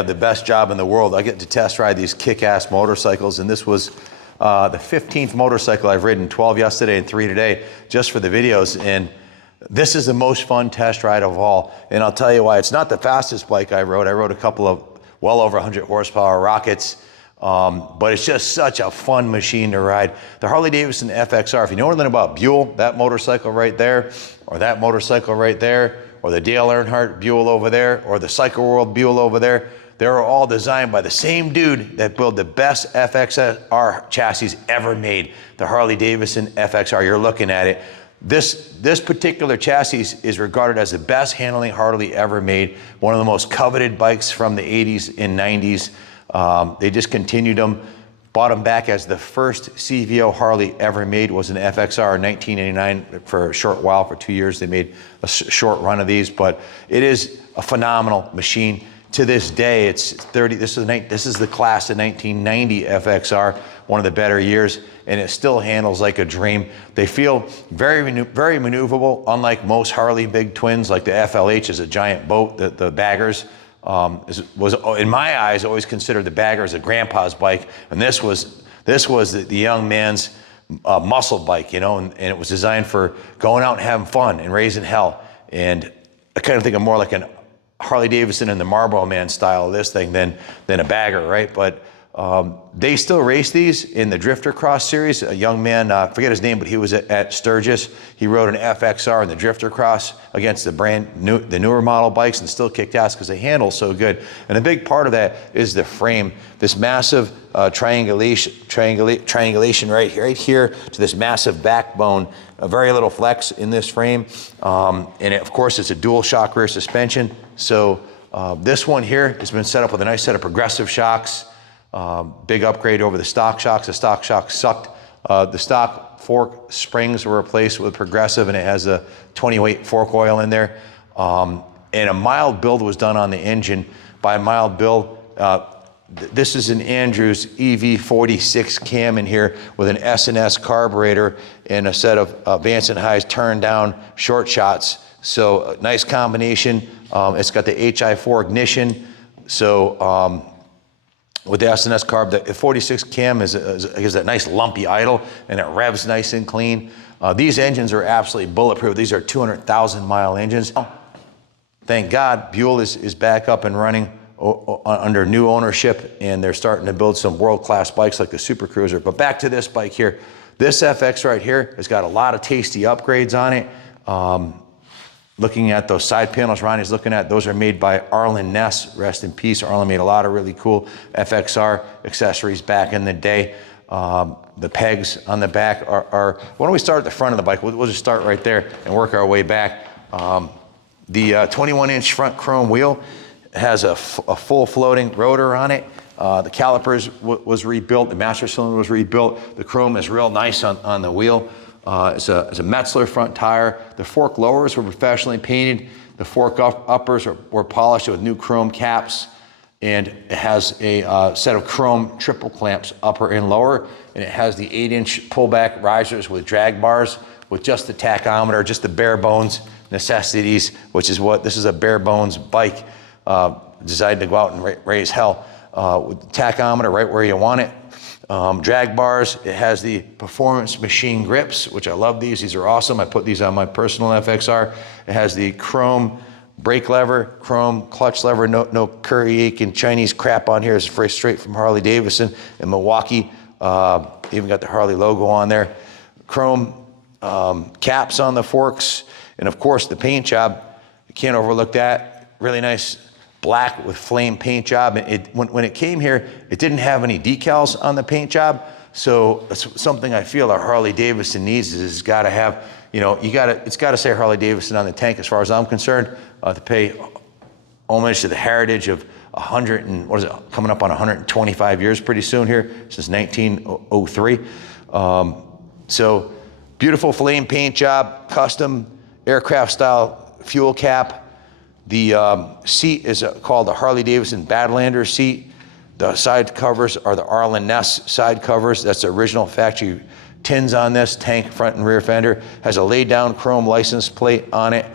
have the best job in the world. I get to test ride these kick-ass motorcycles, and this was the 15th motorcycle I've ridden, 12 yesterday and 3 today, just for the videos. And this is the most fun test ride of all. And I'll tell you why. It's not the fastest bike I rode. I rode a couple of well over 100 horsepower rockets, but it's just such a fun machine to ride. The Harley Davidson FXR, if you know anything about Buell, that motorcycle right there, or that motorcycle right there, or the Dale Earnhardt Buell over there, or the Cycle World Buell over there, they're all designed by the same dude that built the best FXR chassis ever made, the Harley Davidson FXR. You're looking at it. This particular chassis is regarded as the best handling Harley ever made, one of the most coveted bikes from the 80s and 90s. They discontinued them, bought them back as the first CVO Harley ever made was an FXR in 1989 for a short while, for 2 years. They made a short run of these, but it is a phenomenal machine. To this day, it's 30, this is the class of 1990 FXR, one of the better years, and it still handles like a dream. They feel very maneuverable, unlike most Harley big twins, like the FLH is a giant boat. The Baggers was, in my eyes, always considered the Bagger as a grandpa's bike, and this was the young man's muscle bike, you know, and it was designed for going out and having fun and raising hell. And I kind of think of more like an Harley Davidson and the Marlboro Man style of this thing than a Bagger, right? But they still race these in the Drifter Cross series. A young man, I forget his name, but he was at Sturgis. He rode an FXR in the Drifter Cross against the newer model bikes and still kicked ass because they handle so good. And a big part of that is the frame, this massive triangulation right here to this massive backbone. A very little flex in this frame, and of course it's a dual shock rear suspension. So this one here has been set up with a nice set of progressive shocks. Big upgrade over the stock shocks. The stock shocks sucked. The stock fork springs were replaced with progressive, and it has a 20-weight fork oil in there. And a mild build was done on the engine. By mild build, this is an Andrews EV46 cam in here with an S&S carburetor and a set of Vance & High's turn down short shots. So a nice combination. It's got the HI4 ignition. So with the S&S carb, the 46 cam is that nice lumpy idle, and it revs nice and clean. These engines are absolutely bulletproof. These are 200,000 mile engines. Thank God Buell is back up and running under new ownership, and they're starting to build some world-class bikes like the Super Cruiser. But back to this bike here. This FX right here has got a lot of tasty upgrades on it. Looking at those side panels Ronnie's looking at, those are made by Arlen Ness, rest in peace. Arlen made a lot of really cool FXR accessories back in the day. The pegs on the back are why don't we start at the front of the bike? We'll just start right there and work our way back. The 21-inch front chrome wheel has a full floating rotor on it. The calipers was rebuilt. The master cylinder was rebuilt. The chrome is real nice on the wheel. It's a Metzler front tire. The fork lowers were professionally painted. The fork uppers were polished with new chrome caps. And it has a set of chrome triple clamps, upper and lower. And it has the 8-inch pullback risers with drag bars with just the tachometer, just the bare bones necessities, which is what, this is a bare bones bike. Decided to go out and raise hell with the tachometer right where you want it. Drag bars, it has the performance machine grips, which I love these. These are awesome. I put these on my personal FXR. It has the chrome brake lever, chrome clutch lever, no curry aiken Chinese crap on here. It's straight from Harley Davidson in Milwaukee. Even got the Harley logo on there. Chrome caps on the forks, and of course the paint job. You can't overlook that. Really nice black with flame paint job. When it came here, it didn't have any decals on the paint job. So it's something I feel a Harley Davidson needs is it's got to have, you know, it's got to say Harley Davidson on the tank as far as I'm concerned, to pay homage to the heritage of 100 and what is it, coming up on 125 years pretty soon here, since 1903. So beautiful flame paint job, custom aircraft style fuel cap. The seat is called the Harley Davidson Badlander seat. The side covers are the Arlen Ness side covers. That's the original factory tins on this. Tank front and rear fender. Has a laid down chrome license plate on it.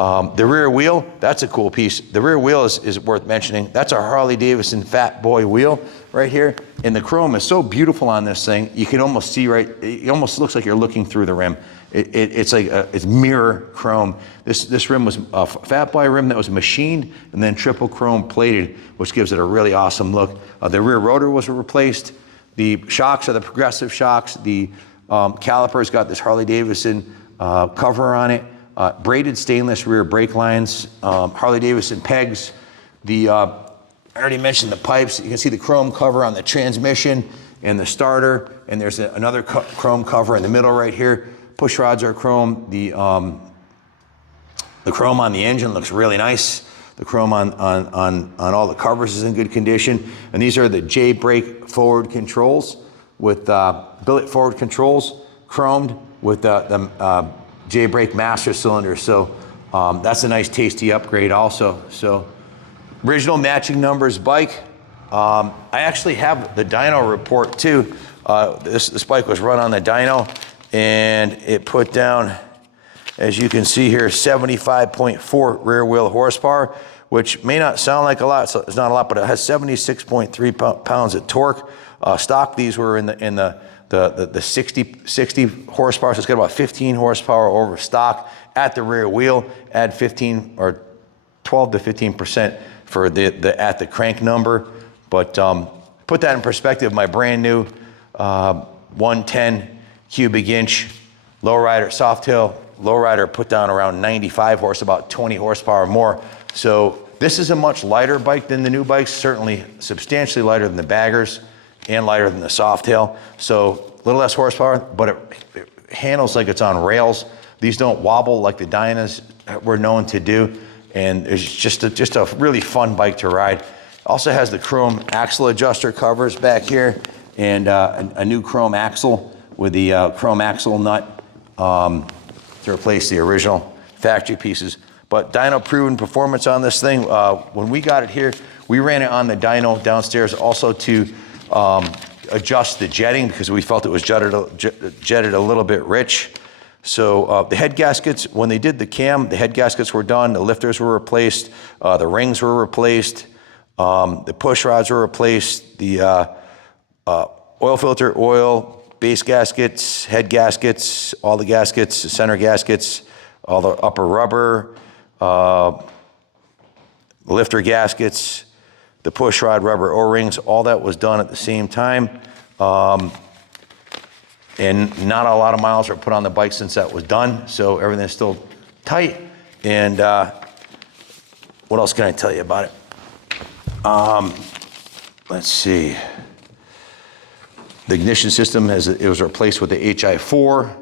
The rear wheel, that's a cool piece. The rear wheel is worth mentioning. That's a Harley Davidson Fat Boy wheel right here. And the chrome is so beautiful on this thing. You can almost see it almost looks like you're looking through the rim. It's like it's mirror chrome. This rim was a Fat Boy rim that was machined and then triple chrome plated, which gives it a really awesome look. The rear rotor was replaced. The shocks are the progressive shocks. The calipers got this Harley Davidson cover on it. Braided stainless rear brake lines, Harley Davidson pegs. I already mentioned the pipes. You can see the chrome cover on the transmission and the starter, and there's another chrome cover in the middle right here. Push rods are chrome. The chrome on the engine looks really nice. The chrome on all the covers is in good condition. And these are the J-brake forward controls with billet forward controls, chromed with the J-brake master cylinder. So that's a nice tasty upgrade also. So original matching numbers bike. I actually have the dyno report too. This bike was run on the dyno and it put down, as you can see here, 75.4 rear wheel horsepower, which may not sound like a lot. So it's not a lot, but it has 76.3 pounds of torque. Stock, these were in the 60 horsepower, so it's got about 15 horsepower over stock. At the rear wheel, add 15 or 12 to 15% for at the crank number. But put that in perspective, my brand new 110 cubic inch lowrider, Softail lowrider put down around 95 horse, about 20 horsepower more. So this is a much lighter bike than the new bikes, certainly substantially lighter than the baggers and lighter than the Softail. So a little less horsepower, but it handles like it's on rails. These don't wobble like the Dynas were known to do. And it's just a really fun bike to ride. Also has the chrome axle adjuster covers back here and a new chrome axle with the chrome axle nut to replace the original factory pieces. But dyno proven performance on this thing. When we got it here, we ran it on the dyno downstairs also to adjust the jetting because we felt it was jetted a little bit rich. So the head gaskets, when they did the cam, the head gaskets were done, the lifters were replaced, the rings were replaced, the push rods were replaced, the oil filter, oil, base gaskets, head gaskets, all the gaskets, the center gaskets, all the upper rubber, lifter gaskets, the push rod rubber O-rings, all that was done at the same time. And not a lot of miles were put on the bike since that was done, so everything's still tight. And what else can I tell you about it? Let's see. The ignition system, it was replaced with the HI4.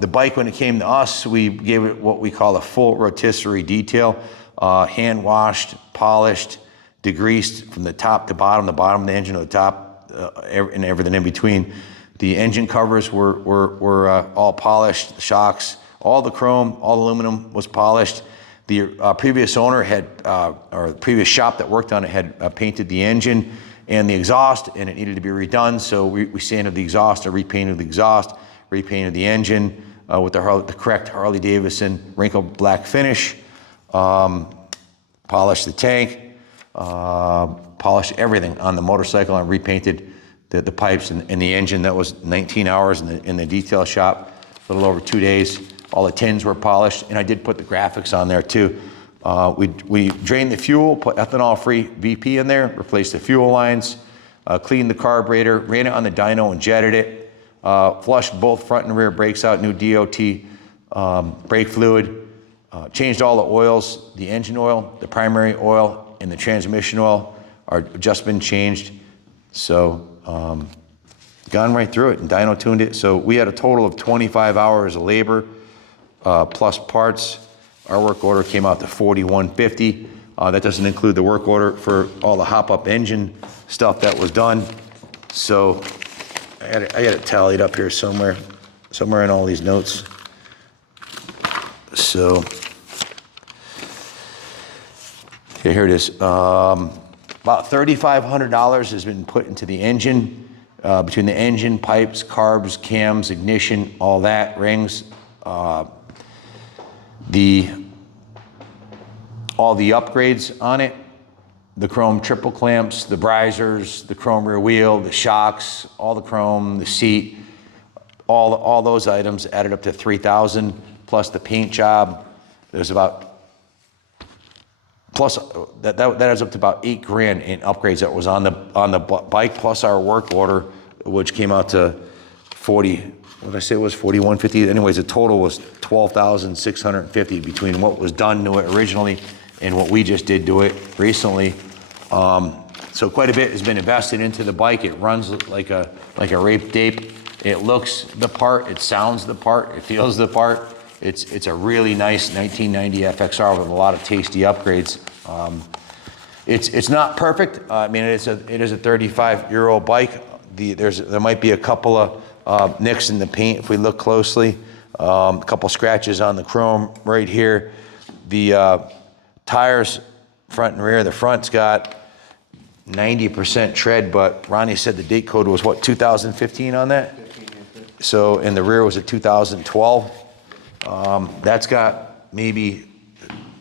The bike, when it came to us, we gave it what we call a full rotisserie detail. Hand washed, polished, degreased from the top to bottom, the bottom of the engine to the top, and everything in between. The engine covers were all polished, the shocks, all the chrome, all the aluminum was polished. The previous owner had, or the previous shop that worked on it had painted the engine and the exhaust, and it needed to be redone. So we sanded the exhaust, or repainted the exhaust, repainted the engine with the correct Harley Davidson wrinkled black finish, polished the tank, polished everything on the motorcycle, and repainted the pipes and the engine. That was 19 hours in the detail shop, a little over 2 days. All the tins were polished, and I did put the graphics on there too. We drained the fuel, put ethanol-free VP in there, replaced the fuel lines, cleaned the carburetor, ran it on the dyno and jetted it, flushed both front and rear brakes out, new DOT brake fluid, changed all the oils, the engine oil, the primary oil, and the transmission oil are just been changed. So gone right through it and dyno tuned it. So we had a total of 25 hours of labor plus parts. Our work order came out to $41.50. That doesn't include the work order for all the hop-up engine stuff that was done. So I had it tallied up here somewhere in all these notes. So okay, here it is. About $3,500 has been put into the engine, between the engine, pipes, carbs, cams, ignition, all that, rings. The all the upgrades on it. The chrome triple clamps, the risers, the chrome rear wheel, the shocks, all the chrome, the seat, all those items added up to $3,000 plus the paint job. There's about, plus that adds up to about $8 grand in upgrades that was on the bike, plus our work order, which came out to 40, what did I say it was, 4150? Anyways, the total was 12,650 between what was done to it originally and what we just did to it recently. So quite a bit has been invested into the bike. It runs like a rape dape. It looks the part, it sounds the part, it feels the part. It's a really nice 1990 FXR with a lot of tasty upgrades. It's not perfect. I mean, it is a 35-year-old bike. There might be a couple of nicks in the paint if we look closely. A couple scratches on the chrome right here. The tires, front and rear. The front's got 90% tread, but Ronnie said the date code was what, 2015 on that? 15, so, and the rear was a 2012. That's got maybe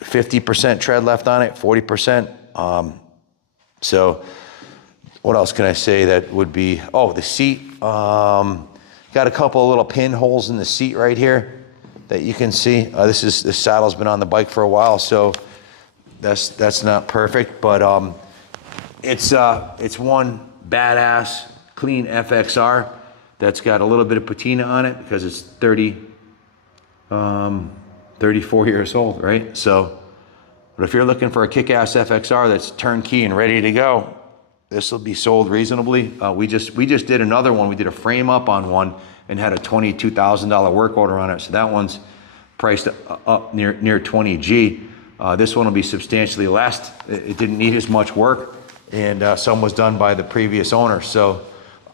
50% tread left on it, 40%. So what else can I say that would be, oh, the seat. Got a couple of little pinholes in the seat right here that you can see. This saddle's been on the bike for a while, so that's not perfect, but it's one badass clean FXR that's got a little bit of patina on it because it's 34 years old, right? So, but if you're looking for a kick-ass FXR that's turnkey and ready to go, this will be sold reasonably. We just did another one. We did a frame up on one and had a $22,000 work order on it. So that one's priced up near 20 G. This one will be substantially less. It didn't need as much work, and some was done by the previous owner. So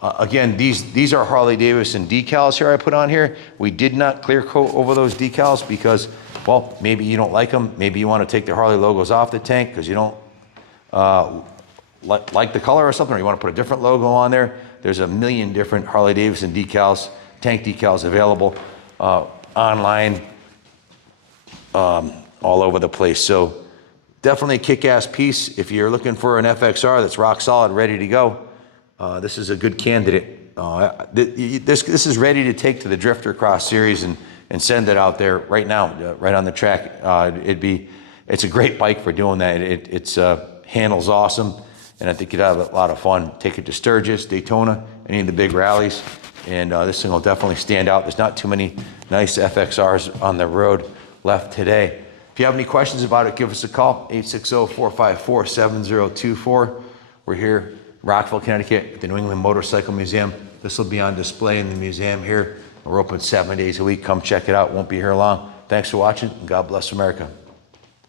again, these are Harley Davidson decals here I put on here. We did not clear coat over those decals because, well, maybe you don't like them. Maybe you want to take the Harley logos off the tank because you don't like the color or something, or you want to put a different logo on there. There's a million different Harley Davidson decals, tank decals available online, all over the place. So definitely a kick-ass piece. If you're looking for an FXR that's rock solid, ready to go, this is a good candidate. This is ready to take to the Drifter Cross Series and send it out there right now, right on the track. It's a great bike for doing that. It's handles awesome, and I think you'd have a lot of fun. Take it to Sturgis, Daytona, any of the big rallies, and this thing will definitely stand out. There's not too many nice FXRs on the road left today. If you have any questions about it, give us a call, 860-454-7024. We're here, Rockville, Connecticut, at the New England Motorcycle Museum. This will be on display in the museum here. We're open 7 days a week. Come check it out. Won't be here long. Thanks for watching, and God bless America.